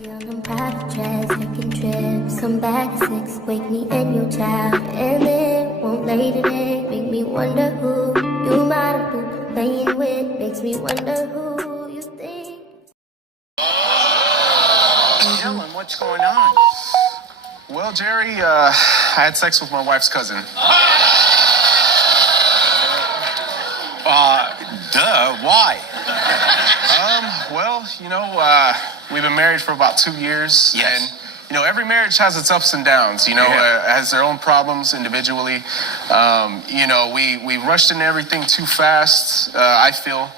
Young and private jets, taking trips, come back at 6, wake me and your child, and then won't lay today, make me wonder who you might have been playing with, makes me wonder who you think. Dylan, what's going on? Well, Jerry, I had sex with my wife's cousin. Why? Well, we've been married for about 2 years. Yes. And, every marriage has its ups and downs, has their own problems individually. We rushed into everything too fast, I feel.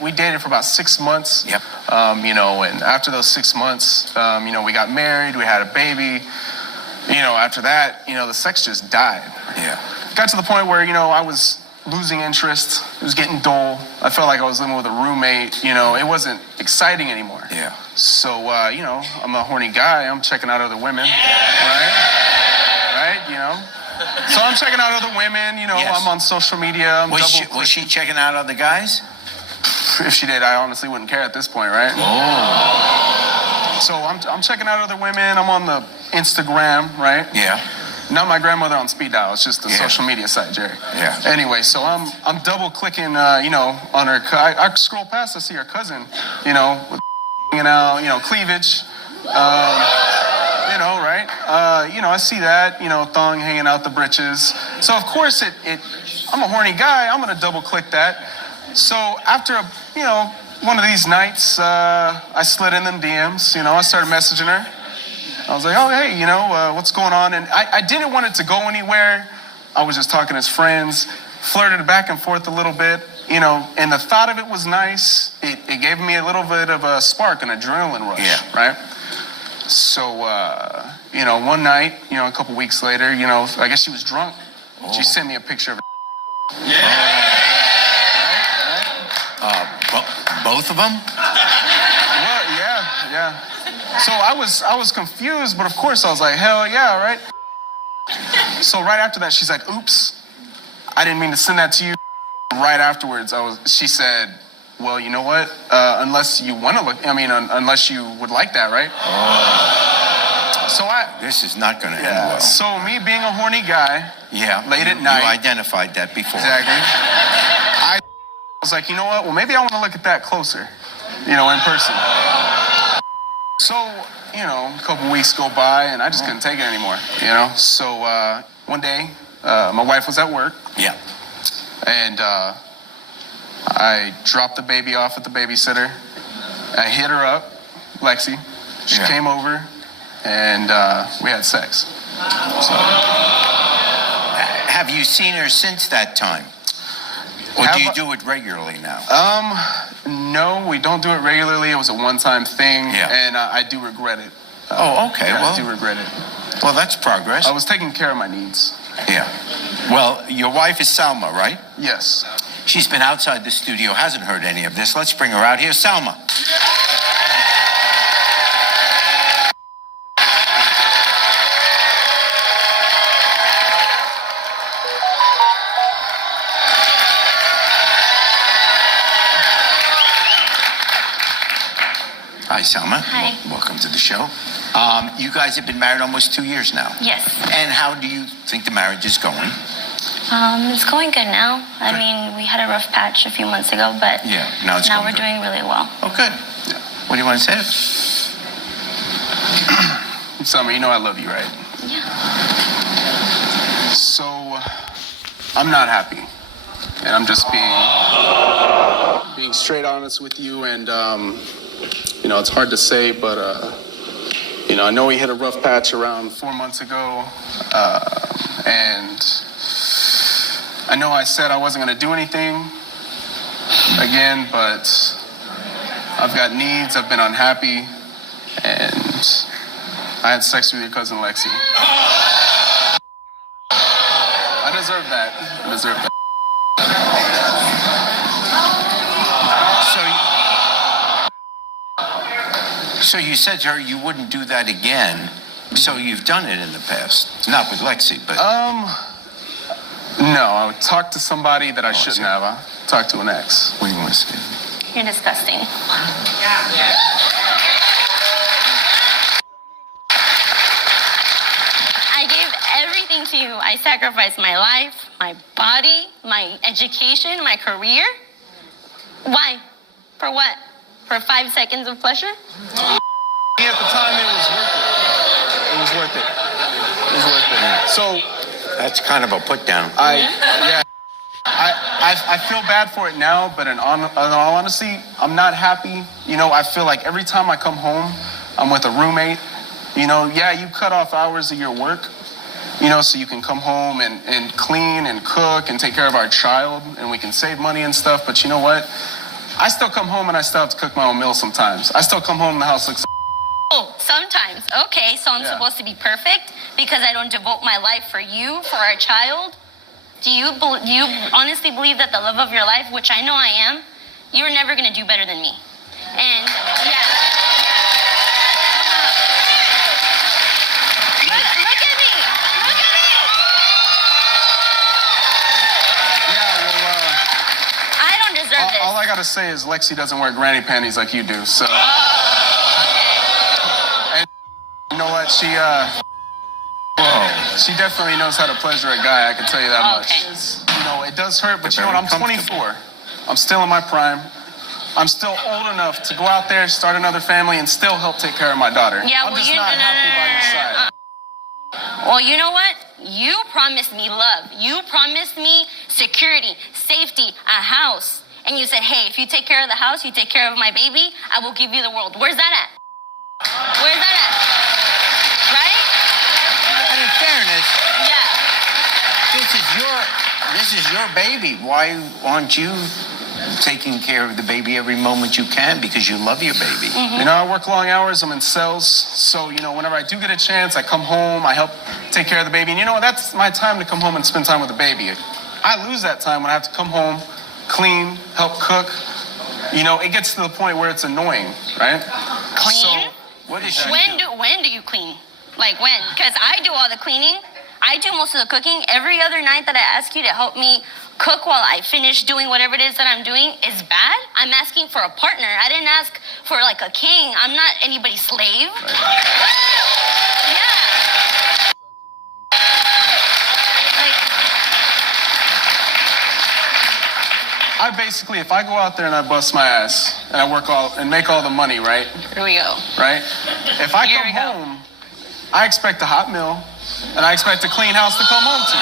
We dated for about 6 months. Yep. And after those 6 months, we got married, we had a baby. After that, the sex just died. Yeah. Got to the point where, I was losing interest. It was getting dull. I felt like I was living with a roommate. It wasn't exciting anymore. Yeah. So, I'm a horny guy. I'm checking out other women, right? So I'm checking out other women. Yes. I'm on social media. Was she checking out other guys? If she did, I honestly wouldn't care at this point, right? Oh. So I'm checking out other women. I'm on the Instagram, right? Yeah. Not my grandmother on speed dial. It's just the social media site, Jerry. Yeah. Anyway, so I'm double clicking, on her. I scroll past. I see her cousin, with hanging out, cleavage, right? I see that, thong hanging out the britches. So of course I'm a horny guy. I'm gonna double click that. So after one of these nights, I slid in them DMs. I started messaging her. I was like, oh, hey, what's going on? And I didn't want it to go anywhere. I was just talking as friends, flirted back and forth a little bit, and the thought of it was nice. It gave me a little bit of a spark, an adrenaline rush, right? So, one night, a couple weeks later, I guess she was drunk. Oh. She sent me a picture of Both of them? Well, yeah. So I was confused, but of course I was like, hell yeah, right? So right after that, she's like, oops, I didn't mean to send that to you. Right afterwards, she said, well, you know what? Unless you want to unless you would like that, right? Oh. So this is not going to end well. So me being a horny guy, late at night. You identified that before. Exactly. I was like, you know what? Well, maybe I want to look at that closer, in person. So, a couple weeks go by, and I just couldn't take it anymore, So, one day, my wife was at work. Yeah. And I dropped the baby off at the babysitter. I hit her up, Lexi. She came over, and we had sex. So. Have you seen her since that time? Or do you do it regularly now? No, we don't do it regularly. It was a one-time thing, and I do regret it. Okay. Yeah, well, I do regret it. Well, that's progress. I was taking care of my needs. Yeah. Well, your wife is Salma, right? Yes. She's been outside the studio, hasn't heard any of this. Let's bring her out here. Salma. Hi, Salma. Hi. Welcome to the show. You guys have been married almost 2 years now. Yes. And how do you think the marriage is going? It's going good now. I mean, we had a rough patch a few months ago, but now we're doing really well. Oh, good. Yeah. What do you want to say? Summer, I love you, right? Yeah. So, I'm not happy. And I'm just being straight honest with you, and it's hard to say, but I know we hit a rough patch around 4 months ago, and I know I said I wasn't going to do anything again, but I've got needs, I've been unhappy, and I had sex with your cousin Lexi. I deserve that. So you said to her you wouldn't do that again. So you've done it in the past. Not with Lexi, but... No, I would talk to somebody that I shouldn't have. I talked to an ex. What do you want to say? You're disgusting. Yeah. I sacrificed my life, my body, my education, my career. Why? For what? For 5 seconds of pleasure? At the time, it was worth it. It was worth it. It was worth it. So that's kind of a put down. I feel bad for it now, but in all honesty, I'm not happy. You know, I feel like every time I come home, I'm with a roommate. You know, yeah, you cut off hours of your work, you know, so you can come home and clean and cook and take care of our child, and we can save money and stuff. But you know what? I still come home and I still have to cook my own meals sometimes. I still come home and the house looks... Oh, sometimes. Okay, so I'm supposed to be perfect because I don't devote my life for you, for our child? Do you honestly believe that the love of your life, which I know I am, you're never going to do better than me? And, yeah. Look at me. Look at me. Yeah, well, I don't deserve this. all I got to say is Lexi doesn't wear granny panties like you do, so... And you know what? She definitely knows how to pleasure a guy, I can tell you that much. You know, it does hurt, but you know what? I'm 24. I'm still in my prime. I'm still old enough to go out there, start another family, and still help take care of my daughter. Yeah, I'm just not happy by your side. Well, you know what? You promised me love. You promised me security, safety, a house. And you said, hey, if you take care of the house, you take care of my baby, I will give you the world. Where's that at? Where's that at? Right? And in fairness, yeah, this is your baby. Why aren't you taking care of the baby every moment you can because you love your baby? You know, I work long hours. I'm in sales. So, you know, whenever I do get a chance, I come home, I help take care of the baby. And you know, that's my time to come home and spend time with the baby. I lose that time when I have to come home, clean, help cook. You know, it gets to the point where it's annoying, right? clean? So, what is she when do you clean? Like when? Because I do all the cleaning. I do most of the cooking. Every other night that I ask you to help me cook while I finish doing whatever it is that I'm doing is bad. I'm asking for a partner. I didn't ask for like a king. I'm not anybody's slave. Yeah. I basically, if I go out there and I bust my ass and I work and make all the money, right? Here we go. Right? If I come home, I expect a hot meal and I expect a clean house to come home to.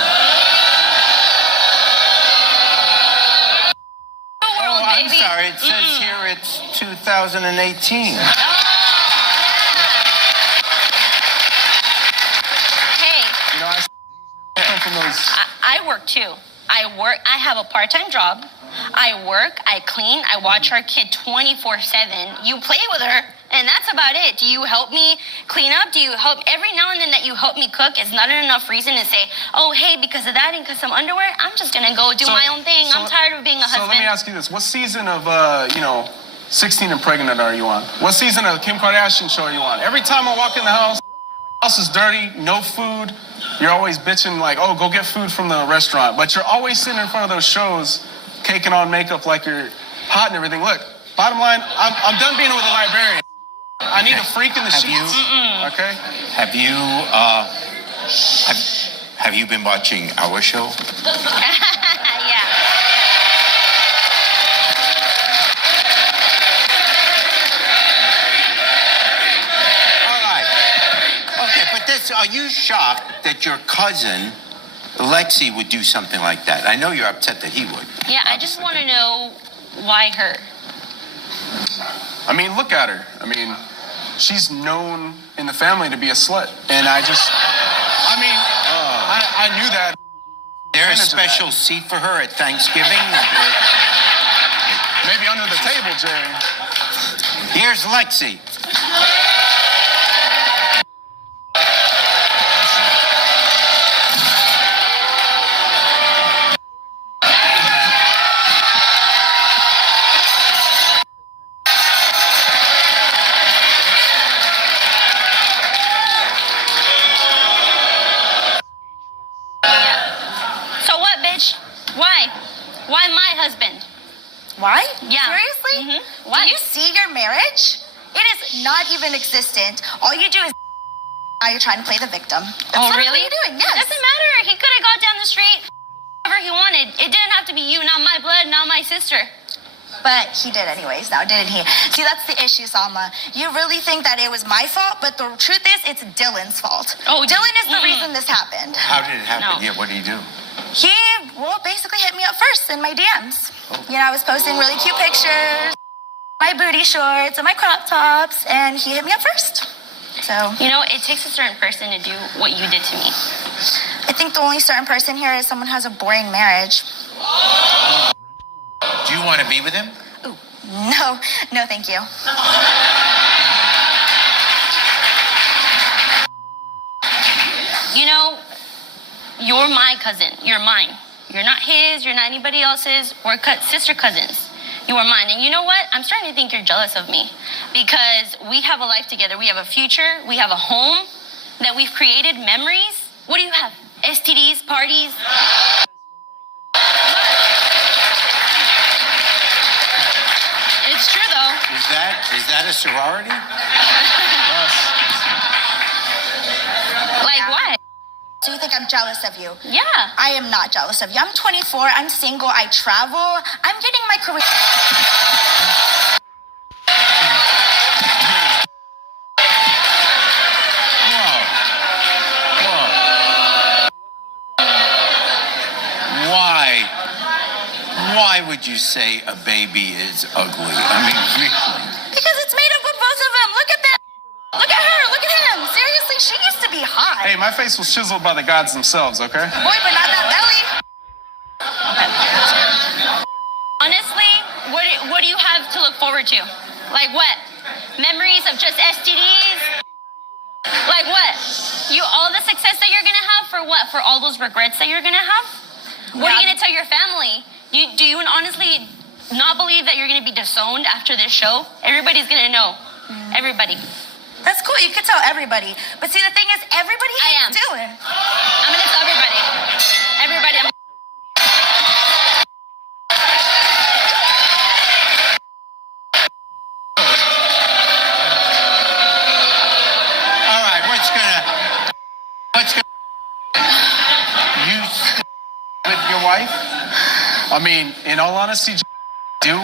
I'm sorry, it says here it's 2018. Hey. You know, I come from those... I work too. I have a part-time job. I work, I clean, I watch our kid 24/7. You play with her, and that's about it. Do you help me clean up? Do you help? Every now and then that you help me cook is not enough reason to say, oh, hey, because of that and because some underwear, I'm just going to go do my own thing. I'm tired of being a husband. So let me ask you this. What season of, 16 and Pregnant are you on? What season of the Kim Kardashian show are you on? Every time I walk in the house is dirty, no food. You're always bitching like, oh, go get food from the restaurant. But you're always sitting in front of those shows caking on makeup like you're hot and everything. Look, bottom line, I'm done being with a librarian. I need a freak in the sheets. Okay? Have you been watching our show? Yeah. Are you shocked that your cousin, Lexi, would do something like that? I know you're upset that he would. Yeah, I just want to know why her. I mean, look at her. I mean, she's known in the family to be a slut. And I knew that. There's a special seat for her at Thanksgiving? Maybe under the table, Jerry. Here's Lexi. Why my husband? Why? Yeah. Seriously? Why? Do you see your marriage? It is not even existent. All you do is Now you're trying to play the victim. That's Oh, literally really? what you're doing, yes. Doesn't matter. He could have gone down the street, whatever he wanted. It didn't have to be you, not my blood, not my sister. But he did anyways, now didn't he? See, that's the issue, Salma. You really think that it was my fault, but the truth is, it's Dylan's fault. Oh, Dylan is the reason this happened. How did it happen? No. Yeah, what did he do? He, well, basically hit me up first in my DMs. You know, I was posting really cute pictures, my booty shorts and my crop tops, and he hit me up first. So, You know, it takes a certain person to do what you did to me. I think the only certain person here is someone who has a boring marriage. Do you want to be with him? No, thank you. You know, you're my cousin. You're mine. You're not his. You're not anybody else's. We're sister cousins. You are mine. And you know what? I'm starting to think you're jealous of me because we have a life together. We have a future. We have a home that we've created, memories. What do you have? STDs, parties? It's true, though. Is that a sorority? Like what? Do you think I'm jealous of you? Yeah. I am not jealous of you. I'm 24, I'm single, I travel, I'm getting my career. Why would you say a baby is ugly? I mean, really? Because it's made up of both of them. Look at that. Look at her. Look at him. Seriously, she used to be hot. Hey, my face was chiseled by the gods themselves, okay? Boy, but not that belly. Honestly, what do you have to look forward to? Like what? Memories of just STDs? Like what? All the success that you're gonna have for what? For all those regrets that you're gonna have? What are you gonna tell your family? Do you honestly not believe that you're gonna be disowned after this show? Everybody's gonna know. Everybody. That's cool. You could tell everybody. But see, the thing is, everybody hates Dylan. I'm gonna tell everybody. Everybody. All right, what's gonna you with your wife? I mean, in all honesty,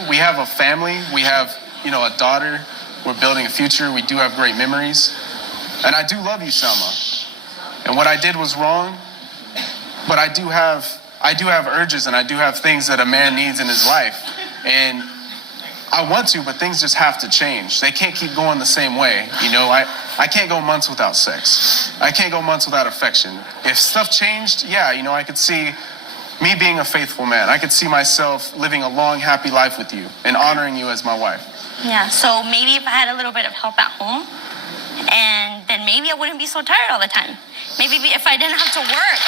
we have a family. We have, a daughter. We're building a future. We do have great memories. And I do love you, Selma. And what I did was wrong. But I do have urges and I do have things that a man needs in his life. And I want to, but things just have to change. They can't keep going the same way. I can't go months without sex. I can't go months without affection. If stuff changed, I could see me being a faithful man. I could see myself living a long, happy life with you and honoring you as my wife. Yeah, so maybe if I had a little bit of help at home, and then maybe I wouldn't be so tired all the time. Maybe if I didn't have to work